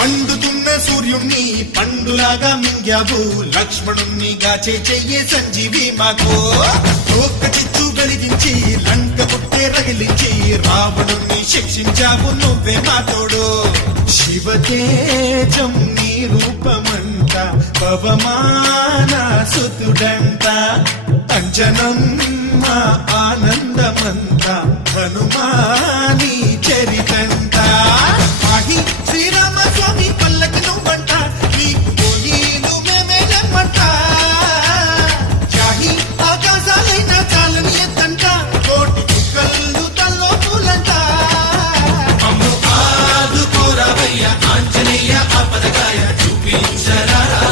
మండుతున్న సూర్యుణ్ణి పండులాగా మింగావు, లక్ష్మణుణ్ణి గాచే చెయ్యే సంజీవి మాకు. ఒక్క చిచ్చు వెలిగించి లంక పుట్టే రగిలించి రావణుణ్ణి శిక్షించావు నువ్వే మా తోడు. శివతేజం నీ రూపమంట, పవమాన సుతుడంట, అంజనం మా ఆనందమంత, హనుమాని చరితంట. ఆహి శ్రీరామ స్వామి పల్లకి నువ్వంట, నీకు పోయిను మేమేలమ్మంట. జాహి ఆకాశాలైన చాలని ఎత్తంట, కోటి చుక్కలు తల్లో పూలంట. అమ్ము ఆదుకోరావయ్య ఆంజనేయ ఆపదగాయ చూపించరారా